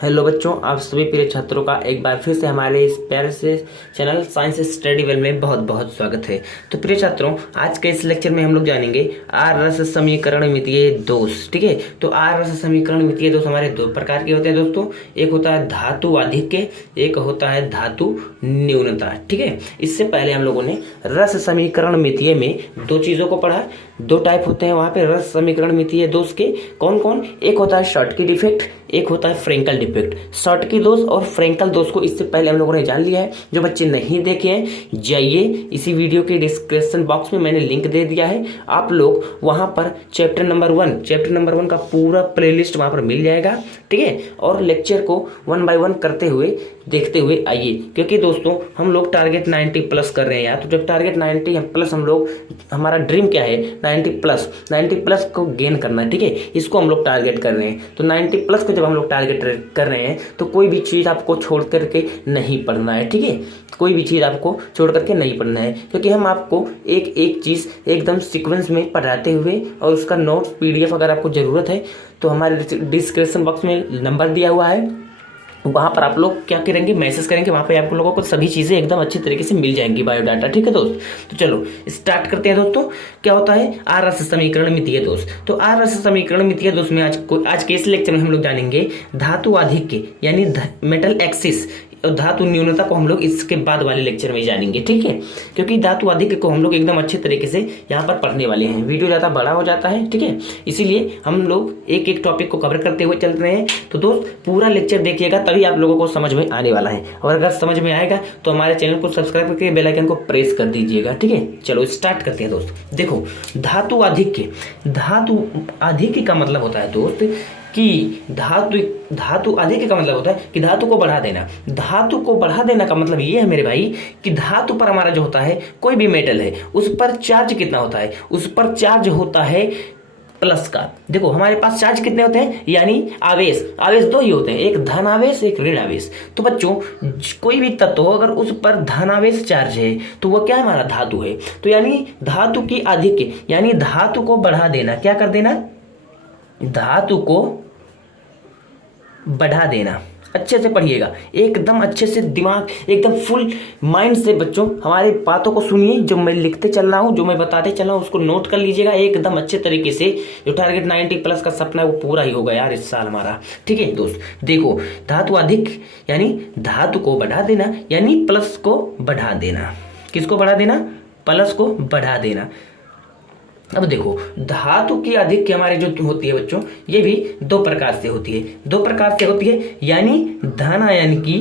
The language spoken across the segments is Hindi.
हेलो बच्चों, आप सभी प्रिय छात्रों का एक बार फिर से हमारे इस प्यारे से चैनल साइंस स्टडी वेल में बहुत बहुत स्वागत है। तो प्रिय छात्रों, आज के इस लेक्चर में हम लोग जानेंगे आर रस समीकरण मितीय दोष। ठीक है, तो आर रस समीकरण मितीय दोष हमारे दो प्रकार के होते हैं दोस्तों। एक होता है धातु आधिक्य, एक होता है धातु न्यूनता। ठीक है, इससे पहले हम लोगों ने रस समीकरण मितीय में दो चीजों को पढ़ा। दो टाइप होते हैं वहां पे रस समीकरण मितीय दोष के। कौन कौन? एक होता है शॉर्टकी डिफेक्ट, एक होता है फ्रेंकल डिफेक्ट। शॉर्टकी दोष और फ्रेंकल दोष को इससे पहले हम लोगों ने जान लिया है। जो बच्चे नहीं देखे हैं, जाइए इसी वीडियो के डिस्क्रिप्शन बॉक्स में मैंने लिंक दे दिया है। आप लोग वहां पर चैप्टर नंबर वन का पूरा प्लेलिस्ट वहां पर मिल जाएगा। ठीक है, और लेक्चर को 1 बाय 1 करते हुए देखते हुए आइए, क्योंकि दोस्तों हम लोग टारगेट 90 प्लस कर रहे हैं यार। तो जब टारगेट 90 प्लस हम लोग, हमारा ड्रीम क्या है? 90 प्लस को गेन करना है। ठीक है, इसको हम लोग टारगेट कर रहे हैं। तो 90 प्लस को जब हम लोग टारगेट कर रहे हैं तो कोई भी चीज़ आपको छोड़ करके नहीं पढ़ना है। ठीक है, कोई भी चीज़ आपको छोड़ करके नहीं पढ़ना है, क्योंकि हम आपको एक एक चीज़ एकदम सीक्वेंस में पढ़ाते हुए, और उसका नोट्स PDF अगर आपको ज़रूरत है तो हमारे डिस्क्रिप्शन बॉक्स में नंबर दिया हुआ है, वहां पर आप लोग क्या करेंगे? मैसेज करेंगे, वहां पे आप लोगों को सभी चीजें एकदम अच्छी तरीके से मिल जाएंगी, बायोडाटा। ठीक है दोस्त, तो चलो स्टार्ट करते हैं दोस्तों। क्या होता है आर रस समीकरण मितीय दोष? तो आर रस समीकरण मितीय दोष में आज के इस लेक्चर में हम लोग जानेंगे धातु आधिक्य यानी मेटल एक्सिस, और धातु न्यूनता को हम लोग इसके बाद वाले लेक्चर में जानेंगे। ठीक है, क्योंकि धातु आधिक्य को हम लोग एकदम अच्छे तरीके से यहाँ पर पढ़ने वाले हैं। वीडियो ज़्यादा बड़ा हो जाता है, ठीक है, इसीलिए हम लोग एक एक टॉपिक को कवर करते हुए चल रहे हैं। तो दोस्त पूरा लेक्चर देखिएगा, तभी आप लोगों को समझ में आने वाला है। और अगर समझ में आएगा तो हमारे चैनल को सब्सक्राइब करके बेल आइकन को प्रेस कर दीजिएगा। ठीक है, चलो स्टार्ट करते हैं दोस्त। देखो, धातु आधिक्य का मतलब होता है दोस्त कि धातु आधिक्य का मतलब होता है कि धातु को बढ़ा देना। धातु को बढ़ा देना का मतलब ये है मेरे भाई कि धातु पर हमारा जो होता है, कोई भी मेटल है, उस पर चार्ज कितना होता है? उस पर चार्ज होता है प्लस का। देखो हमारे पास चार्ज कितने होते हैं, यानी आवेश दो ही होते हैं, एक धन आवेश, एक ऋण आवेश। तो बच्चों कोई भी तत्व हो, अगर उस पर धन आवेश चार्ज है तो वह क्या है? हमारा धातु है। तो यानी धातु की आधिक्य यानी धातु को बढ़ा देना। क्या कर देना? धातु को बढ़ा देना। अच्छे से पढ़िएगा, एकदम अच्छे से, दिमाग एकदम फुल माइंड से बच्चों हमारे बातों को सुनिए। जो मैं लिखते चल रहा हूँ, जो मैं बताते चल रहा हूँ, उसको नोट कर लीजिएगा एकदम अच्छे तरीके से। जो टारगेट 90 प्लस का सपना है वो पूरा ही होगा यार इस साल हमारा। ठीक है दोस्त, देखो धातु अधिक यानी धातु को बढ़ा देना, यानी प्लस को बढ़ा देना। किसको बढ़ा देना? प्लस को बढ़ा देना। अब देखो धातु की आधिक्य हमारे जो होती है बच्चों, ये भी दो प्रकार से होती है। यानी धन आयन की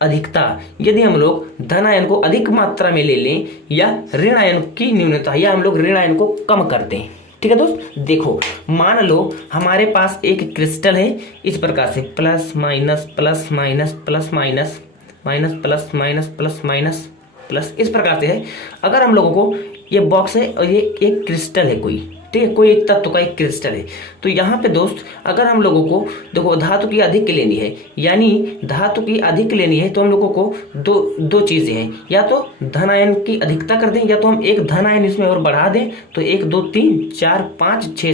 अधिकता, यदि हम लोग धन आयन को अधिक मात्रा में ले लें, या ऋण आयन की न्यूनता, या हम लोग ऋण आयन को कम कर दें। ठीक है दोस्त, देखो मान लो हमारे पास एक क्रिस्टल है इस प्रकार से, plus minus plus minus plus minus minus plus minus plus minus plus, इस प्रकार से है। अगर हम लोगों को ये बॉक्स है और ये एक क्रिस्टल है कोई, ठीक है, कोई एक तत्व का एक क्रिस्टल है, तो यहाँ पे दोस्त अगर हम लोगों को देखो धातु की आधिक्य लेनी है, यानी धातु की आधिक्य लेनी है, तो हम लोगों को दो चीजें हैं, या तो धन आयन की अधिकता कर दें, या तो हम एक धन आयन इसमें और बढ़ा दें। तो 1 2 3 4 5 6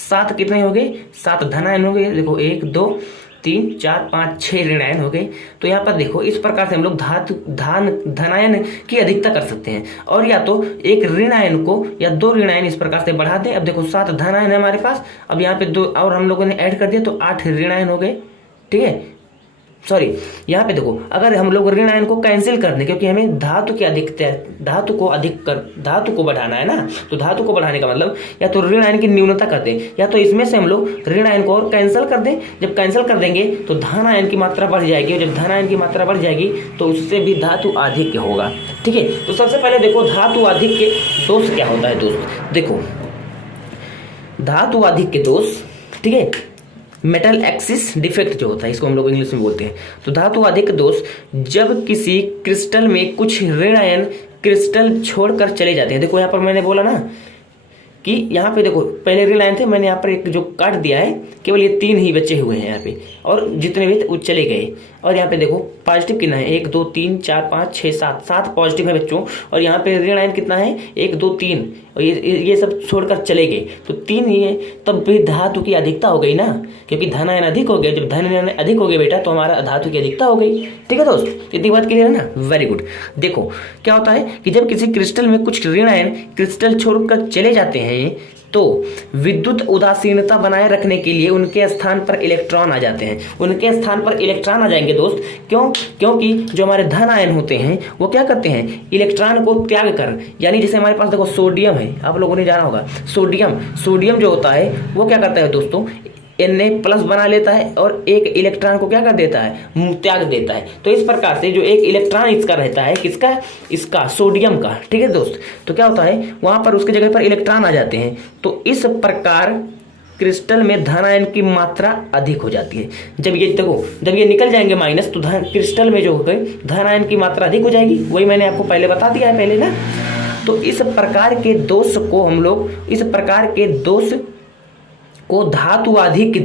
7 कितने हो गए? 7 धन आयन हो गए। देखो 1 2 3 4 5 6 ऋणायन हो गए। तो यहाँ पर देखो इस प्रकार से हम लोग धनायन की अधिकता कर सकते हैं, और या तो एक ऋणायन को या 2 ऋणायन इस प्रकार से बढ़ा दें। अब देखो 7 धनायन है हमारे पास, अब यहाँ पे 2 और हम लोगों ने ऐड कर दिया तो 8 ऋणायन हो गए। ठीक है, सॉरी, यहाँ पे देखो अगर हम लोग ऋण आयन को कैंसिल कर दें, क्योंकि हमें धातु की अधिकता, धातु को बढ़ाना है ना, तो धातु को बढ़ाने का मतलब या तो ऋण आयन की न्यूनता कर दें, या तो इसमें से हम लोग ऋण आयन को और कैंसिल कर दें। जब कैंसिल कर देंगे तो धन आयन की मात्रा बढ़ जाएगी, और जब धन आयन की मात्रा बढ़ जाएगी तो उससे भी धातु आधिक्य होगा। ठीक है, तो सबसे पहले देखो धातु आधिक्य दोष क्या होता है दोस्त। देखो धातु आधिक्य दोष, ठीक है, मेटल एक्सिस डिफेक्ट जो होता है, इसको हम लोग इंग्लिश में बोलते हैं। तो धातु आधिक्य दोष जब किसी क्रिस्टल में कुछ ऋण आयन क्रिस्टल छोड़कर चले जाते हैं। देखो यहाँ पर मैंने बोला ना, कि यहाँ पे देखो पहले ऋण आयन थे, मैंने यहाँ पर एक जो काट दिया है, केवल ये 3 ही बचे हुए हैं यहाँ पे, और जितने भी थे वो चले गए। और यहाँ पे देखो पॉजिटिव कितना है, 1 2 3 4 5 6 7, 7 पॉजिटिव है बच्चों। और यहाँ पे ऋण आयन कितना है, 1 2 3, और ये सब छोड़कर चले गए, तो 3 ही है। तब भी धातु की अधिकता हो गई ना, क्योंकि धन आयन अधिक हो गया। जब धन आयन अधिक हो गए बेटा तो हमारा धातु की अधिकता हो गई। ठीक है दोस्त, इतनी बात क्लियर है ना, वेरी गुड। देखो क्या होता है कि जब किसी क्रिस्टल में कुछ ऋण आयन क्रिस्टल छोड़कर चले जाते हैं तो विद्युत उदासीनता बनाए रखने के लिए उनके स्थान पर इलेक्ट्रॉन आ जाते हैं। उनके स्थान पर इलेक्ट्रॉन आ जाएंगे दोस्त, क्यों? क्योंकि जो हमारे धन आयन होते हैं वो क्या करते हैं, इलेक्ट्रॉन को त्याग कर, यानी जैसे हमारे पास देखो सोडियम है, आप लोगों ने जाना होगा सोडियम जो होता है वो क्या करता है दोस्तों, Na+ बना लेता है और एक इलेक्ट्रॉन को क्या कर देता है, त्याग देता है। तो इस प्रकार से जो एक इलेक्ट्रॉन इसका रहता है, किसका, इसका सोडियम का। ठीक है दोस्त, तो क्या होता है वहां पर उसके जगह पर इलेक्ट्रॉन आ जाते हैं। तो इस प्रकार क्रिस्टल में धन आयन की मात्रा अधिक हो जाती है। जब ये देखो, जब ये निकल जाएंगे माइनस, तो क्रिस्टल में जो होगा धन आयन की मात्रा अधिक हो जाएगी। वही मैंने आपको पहले बता दिया है पहले ना। तो इस प्रकार के दोष को हम लोग, इस प्रकार के दोष को धातु आधिक्य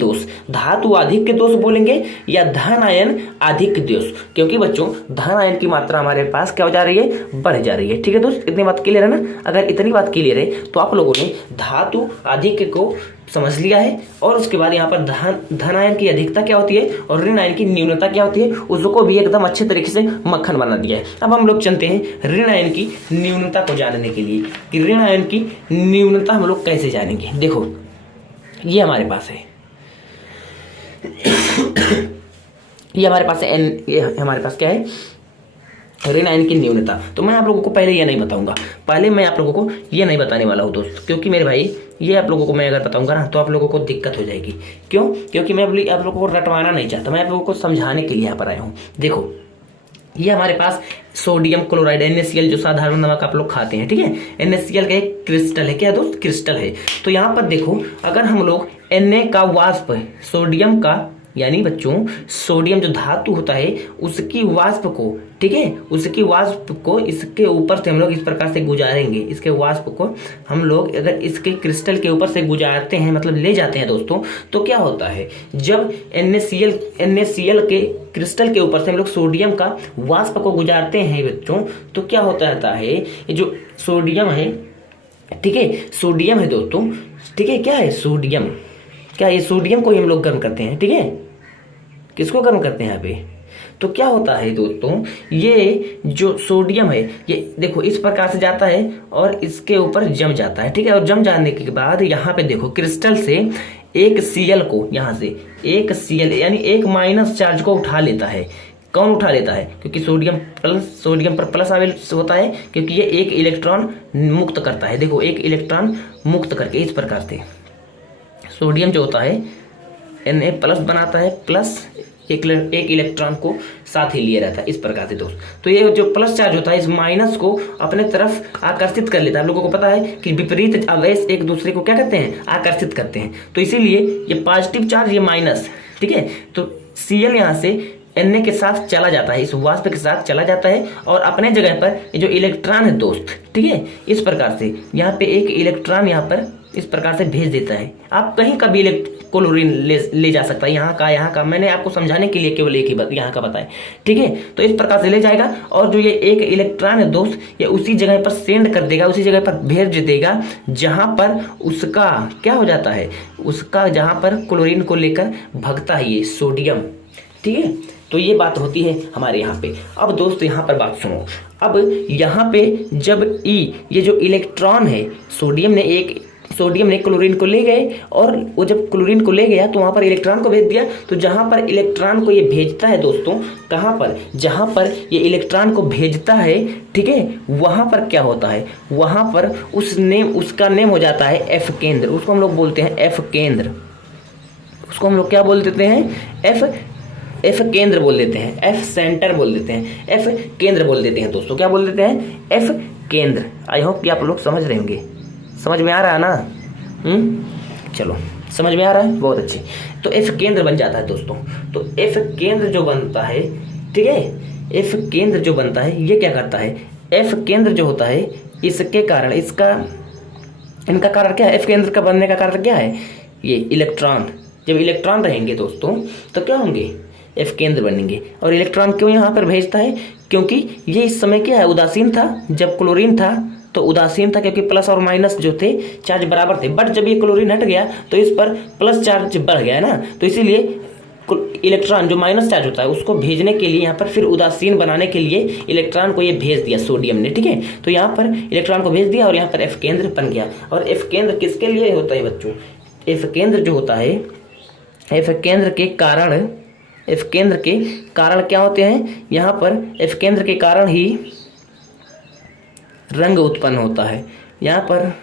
दोष बोलेंगे, या धन आयन आधिक्य दोष। क्योंकि बच्चों धन आयन की मात्रा हमारे पास क्या हो जा रही है, बढ़ जा रही है। ठीक है दोस्त, इतनी बात क्लियर है ना। अगर इतनी बात क्लियर है तो आप लोगों ने धातु आधिक्य को समझ लिया है। और उसके बाद यहाँ पर धन आयन की अधिकता क्या होती है और ऋण आयन की न्यूनता क्या होती है, उसको भी एकदम अच्छे तरीके से मक्खन बना दिया है। अब हम लोग चलते हैं ऋण आयन की न्यूनता को जानने के लिए, कि ऋण आयन की न्यूनता हम लोग कैसे जानेंगे। देखो ये हमारे पास है, ये हमारे पास है ये हमारे पास क्या है, ऋण आयन की न्यूनता। तो मैं आप लोगों को पहले ये नहीं बताऊंगा, पहले मैं आप लोगों को ये नहीं बताने वाला हूँ दोस्त, क्योंकि मेरे भाई ये आप लोगों को मैं अगर बताऊंगा ना तो आप लोगों को दिक्कत हो जाएगी। क्यों? क्योंकि मैं आप लोगों को रटवाना नहीं चाहता, मैं आप लोगों को समझाने के लिए यहाँ पर आया हूँ। देखो ये हमारे पास सोडियम क्लोराइड NaCl जो साधारण नमक आप लोग खाते हैं, ठीक है, NaCl का एक क्रिस्टल है। क्या दोस्त? क्रिस्टल है। तो यहाँ पर देखो, अगर हम लोग Na का वाष्प सोडियम का, यानी बच्चों सोडियम जो धातु होता है उसकी वाष्प को, ठीक है, उसकी वाष्प को इसके ऊपर से हम लोग इस प्रकार से गुजारेंगे। इसके वाष्प को हम लोग अगर इसके क्रिस्टल के ऊपर से गुजारते हैं, मतलब ले जाते हैं दोस्तों, तो क्या होता है, जब NaCl के क्रिस्टल के ऊपर से हम लोग सोडियम का वाष्प को गुजारते हैं बच्चों, तो क्या होता रहता है, ये जो सोडियम है, ठीक है, सोडियम है दोस्तों, ठीक है, क्या है सोडियम, क्या ये सोडियम को ही हम लोग गर्म करते हैं, ठीक है, किसको गर्म करते हैं यहाँ पे। तो क्या होता है दोस्तों, ये जो सोडियम है ये देखो इस प्रकार से जाता है और इसके ऊपर जम जाता है, ठीक है, और जम जाने के बाद यहाँ पे देखो क्रिस्टल से एक Cl को, यहाँ से एक Cl यानी एक माइनस चार्ज को उठा लेता है। कौन उठा लेता है? क्योंकि सोडियम पर प्लस आवेश होता है, क्योंकि ये एक इलेक्ट्रॉन मुक्त करता है। देखो एक इलेक्ट्रॉन मुक्त करके इस प्रकार से सोडियम जो होता है Na+ बनाता है, प्लस एक इलेक्ट्रॉन को साथ ही लिए रहता है, इस प्रकार से दोस्त। तो ये जो प्लस चार्ज होता है इस माइनस को अपने तरफ आकर्षित कर लेता है। आप लोगों को पता है कि विपरीत आवेश एक दूसरे को क्या करते हैं, आकर्षित करते हैं। तो इसीलिए ये पॉजिटिव चार्ज, ये माइनस, ठीक है, तो Cl यहाँ से Na के साथ चला जाता है, इस वाष्प के साथ चला जाता है और अपने जगह पर जो इलेक्ट्रॉन है दोस्त, ठीक है, इस प्रकार से यहाँ पे एक इलेक्ट्रॉन यहाँ पर इस प्रकार से भेज देता है। आप कहीं का भी क्लोरीन ले जा सकता है, यहाँ का मैंने आपको समझाने के लिए केवल एक ही यहाँ का बताया, ठीक है। तो इस प्रकार से ले जाएगा और जो ये एक इलेक्ट्रॉन है दोस्त, ये उसी जगह पर सेंड कर देगा, उसी जगह पर भेज देगा जहां पर उसका क्या हो जाता है, उसका जहां पर क्लोरीन को लेकर भगता है ये सोडियम, ठीक है। तो ये बात होती है हमारे यहाँ पे। अब दोस्त यहाँ पर बात सुनो, अब यहाँ पे जब ये जो इलेक्ट्रॉन है, सोडियम ने क्लोरीन को ले गए और वो जब क्लोरीन को ले गया तो वहाँ पर इलेक्ट्रॉन को भेज दिया। तो जहाँ पर इलेक्ट्रॉन को ये भेजता है दोस्तों, कहाँ पर, जहाँ पर ये इलेक्ट्रॉन को भेजता है, ठीक है, वहाँ पर क्या होता है, वहाँ पर उसका नेम हो जाता है F केंद्र। उसको हम लोग बोलते हैं F केंद्र। उसको हम लोग क्या बोल देते हैं, F केंद्र बोल देते हैं, F सेंटर बोल देते हैं, F केंद्र बोल देते हैं दोस्तों। क्या बोल देते हैं, F केंद्र। आई होप कि आप लोग समझ रहे होंगे, समझ में आ रहा है ना। चलो समझ में आ रहा है, बहुत अच्छी। तो F केंद्र बन जाता है दोस्तों। तो F केंद्र जो बनता है, ठीक है, F केंद्र जो बनता है ये क्या करता है, F केंद्र जो होता है इसके कारण, इसका इनका कारण क्या है, एफ केंद्र का बनने का कारण क्या है, ये इलेक्ट्रॉन। जब इलेक्ट्रॉन रहेंगे दोस्तों तो क्या होंगे, एफ केंद्र बनेंगे। और इलेक्ट्रॉन क्यों यहाँ पर भेजता है, क्योंकि ये इस समय क्या है, उदासीन था। जब क्लोरीन था तो उदासीन था, क्योंकि प्लस और माइनस जो थे चार्ज बराबर थे। बट जब ये क्लोरीन हट गया तो इस पर प्लस चार्ज बढ़ गया है ना, तो इसीलिए इलेक्ट्रॉन जो माइनस चार्ज होता है उसको भेजने के लिए यहाँ पर फिर उदासीन बनाने के लिए इलेक्ट्रॉन को ये भेज दिया सोडियम ने, ठीक है। तो यहाँ पर इलेक्ट्रॉन को भेज दिया और यहाँ पर एफ केंद्र बन गया। और एफ केंद्र किसके लिए होता है बच्चों, एफ केंद्र जो होता है, एफ केंद्र के कारण, एफ केंद्र के कारण क्या होते हैं, यहाँ पर एफ केंद्र के कारण ही रंग उत्पन्न होता है। यहाँ पर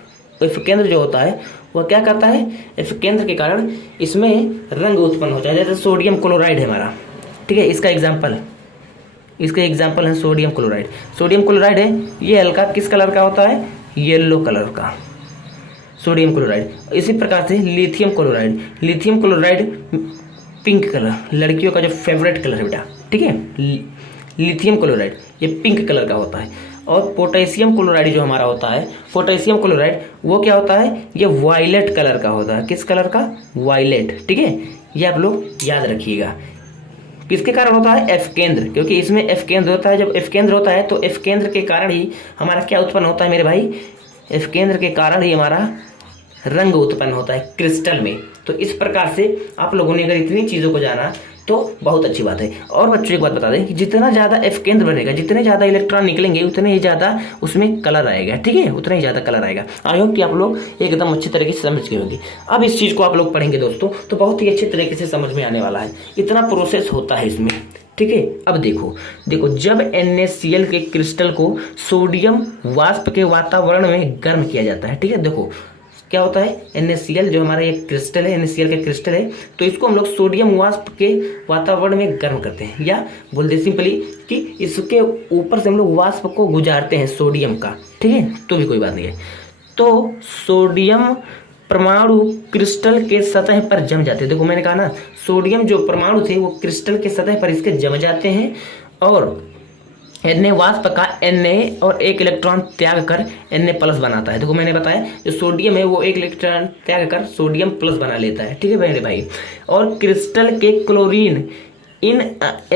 एफ केंद्र जो होता है वह क्या करता है, एफ केंद्र के कारण इसमें रंग उत्पन्न होता है। जैसे सोडियम क्लोराइड है हमारा, ठीक है, इसका एग्जाम्पल है सोडियम क्लोराइड। सोडियम क्लोराइड है, ये हल्का किस कलर का होता है, येलो कलर का सोडियम क्लोराइड। इसी प्रकार से lithium chloride, lithium chloride pink colour, लड़कियों का जो फेवरेट कलर है बेटा, ठीक है, लिथियम क्लोराइड ये पिंक कलर का होता है। और पोटेशियम क्लोराइड जो हमारा होता है, पोटेशियम क्लोराइड वो क्या होता है, ये वायलेट कलर का होता है। किस कलर का, वायलेट, ठीक है, ये आप लोग याद रखिएगा। किसके कारण होता है, एफ केंद्र, क्योंकि इसमें एफ केंद्र होता है। जब एफ केंद्र होता है तो एफ केंद्र के कारण ही हमारा क्या उत्पन्न होता है मेरे भाई, एफ केंद्र के कारण ही हमारा रंग उत्पन्न होता है क्रिस्टल में। तो इस प्रकार से आप लोगों ने अगर इतनी चीज़ों को जाना तो बहुत अच्छी बात है। और बच्चों एक बात बता दें कि जितना ज़्यादा एफ केंद्र बनेगा, जितने ज़्यादा इलेक्ट्रॉन निकलेंगे उतने ही ज़्यादा उसमें कलर आएगा, ठीक है, उतना ही ज़्यादा कलर आएगा। आई होप कि आप लोग एकदम अच्छी तरीके से समझ गए होंगे। अब इस चीज़ को आप लोग पढ़ेंगे दोस्तों तो बहुत ही अच्छे तरीके से समझ में आने वाला है। इतना प्रोसेस होता है इसमें, ठीक है। अब देखो जब NaCl के क्रिस्टल को सोडियम वाष्प के वातावरण में गर्म किया जाता है, ठीक है, देखो क्या होता है, NaCl जो हमारा ये क्रिस्टल है, NaCl का क्रिस्टल है, तो इसको हम लोग सोडियम वाष्प के वातावरण में गर्म करते हैं, या बोलते सिंपली कि इसके ऊपर से हम लोग वाष्प को गुजारते हैं सोडियम का, ठीक है, तो भी कोई बात नहीं है। तो सोडियम परमाणु क्रिस्टल के सतह पर जम जाते हैं। देखो मैंने कहा ना, सोडियम जो परमाणु थे वो क्रिस्टल के सतह पर इसके जम जाते हैं और Na वाष्प का Na और एक इलेक्ट्रॉन त्याग कर Na प्लस बनाता है। देखो मैंने बताया जो सोडियम है वो एक इलेक्ट्रॉन त्याग कर सोडियम प्लस बना लेता है, ठीक है मेरे भाई। और क्रिस्टल के क्लोरीन इन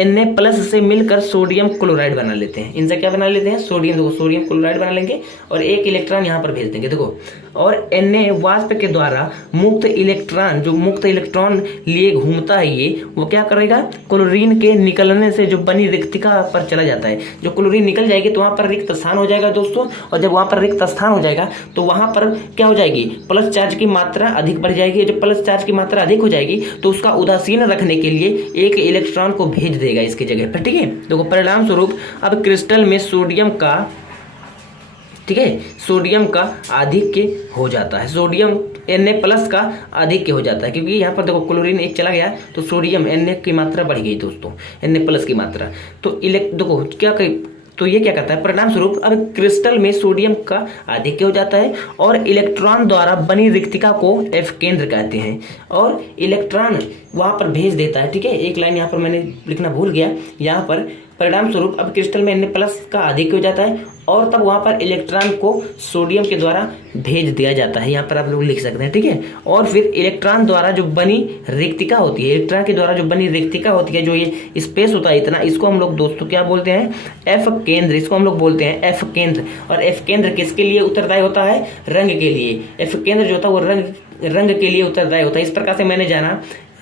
Na प्लस से मिलकर सोडियम क्लोराइड बना लेते हैं। इनसे क्या बना लेते हैं, सोडियम, देखो सोडियम क्लोराइड बना लेंगे और एक इलेक्ट्रॉन यहाँ पर भेज देंगे, देखो। और Na वाष्प के द्वारा मुक्त इलेक्ट्रॉन, जो मुक्त इलेक्ट्रॉन लिए घूमता है ये, वो क्या करेगा, क्लोरीन के निकलने से जो बनी रिक्तिका पर चला जाता है। जो क्लोरीन निकल जाएगी तो वहाँ पर रिक्त स्थान हो जाएगा दोस्तों, और जब वहाँ पर रिक्त स्थान हो जाएगा तो वहाँ पर क्या हो जाएगी, प्लस चार्ज की मात्रा अधिक बढ़ जाएगी। जब प्लस चार्ज की मात्रा अधिक हो जाएगी तो उसका उदासीन रखने के लिए एक इलेक्ट्रॉन को भेज देगा इसकी जगह पर, ठीक है। देखो परिणाम स्वरूप अब क्रिस्टल में सोडियम का, ठीक है, सोडियम का आधिक्य हो जाता है, सोडियम Na प्लस का आधिक्य हो जाता है, क्योंकि यहाँ पर देखो क्लोरीन एक चला गया तो सोडियम Na की मात्रा बढ़ गई दोस्तों, Na प्लस की मात्रा। तो देखो क्या तो ये क्या करता है, परिणाम स्वरूप अब क्रिस्टल में सोडियम का आधिक्य हो जाता है और इलेक्ट्रॉन द्वारा बनी रिक्तिका को एफ केंद्र कहते हैं और इलेक्ट्रॉन वहां पर भेज देता है, ठीक है। एक लाइन यहाँ पर मैंने लिखना भूल गया, यहाँ पर परिणाम स्वरूप अब क्रिस्टल में Na प्लस का आधिक्य हो जाता है और तब वहां पर इलेक्ट्रॉन को सोडियम के द्वारा भेज दिया जाता है, यहाँ पर आप लोग लिख सकते हैं, ठीक है। और फिर इलेक्ट्रॉन द्वारा जो बनी रिक्तिका होती है, इलेक्ट्रॉन के द्वारा जो बनी रिक्तिका होती है, जो ये स्पेस होता है इतना, इसको हम लोग दोस्तों क्या बोलते हैं, एफ केंद्र, इसको हम लोग बोलते हैं एफ केंद्र। और एफ केंद्र किसके लिए उत्तरदायी होता है, रंग के लिए। एफ केंद्र जो होता है वो रंग के लिए उत्तरदायी होता है। इस प्रकार से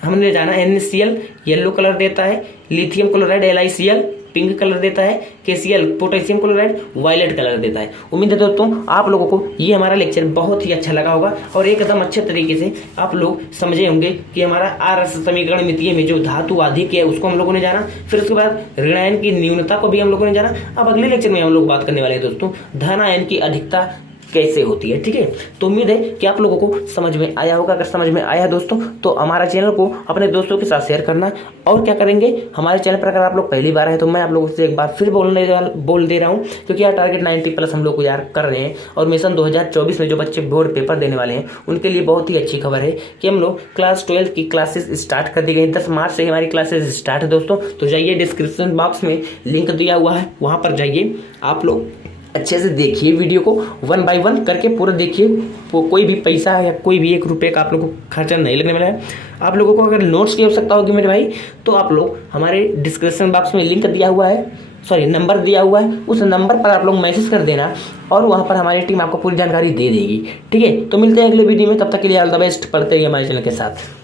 हमने जाना NaCl येलो कलर देता है, lithium chloride LiCl pink colour देता है, KCl potassium chloride violet colour देता है। उम्मीद है दोस्तों आप लोगों को ये हमारा लेक्चर बहुत ही अच्छा लगा होगा और एकदम अच्छे तरीके से आप लोग समझे होंगे कि हमारा आरस समीकरण मितीय में जो धातु आधिक्य है उसको हम लोगों ने जाना, फिर उसके बाद ऋणायन की न्यूनता को भी हम लोगों ने जाना। अब अगले लेक्चर में हम लोग बात करने वाले हैं दोस्तों धनायन की अधिकता कैसे होती है, ठीक है। तो उम्मीद है कि आप लोगों को समझ में आया होगा। अगर समझ में आया दोस्तों तो हमारा चैनल को अपने दोस्तों के साथ शेयर करना। और क्या करेंगे, हमारे चैनल पर अगर आप लोग पहली बार है तो मैं आप लोगों से एक बार फिर बोल दे रहा हूँ, क्योंकि यार टारगेट 90 प्लस हम लोग को यार कर रहे हैं और मिशन 2024 में जो बच्चे बोर्ड पेपर देने वाले हैं उनके लिए बहुत ही अच्छी खबर है कि हम लोग क्लास 12 की क्लासेस स्टार्ट कर दी गई। 10 मार्च से हमारी क्लासेस स्टार्ट है दोस्तों। तो जाइए डिस्क्रिप्शन बॉक्स में लिंक दिया हुआ है, वहाँ पर जाइए आप लोग अच्छे से देखिए वीडियो को, 1 बाय 1 करके पूरा देखिए। कोई भी पैसा या कोई भी 1 रुपये का आप लोगों को खर्चा नहीं लगने वाला है। आप लोगों को अगर नोट्स की आवश्यकता होगी मेरे भाई, तो आप लोग हमारे डिस्क्रिप्शन बॉक्स में लिंक दिया हुआ है, सॉरी नंबर दिया हुआ है, उस नंबर पर आप लोग मैसेज कर देना और वहाँ पर हमारी टीम आपको पूरी जानकारी दे देगी। ठीक है, तो मिलते हैं अगले वीडियो में, तब तक के लिए ऑल द बेस्ट। पढ़ते रहिए हमारे चैनल के साथ।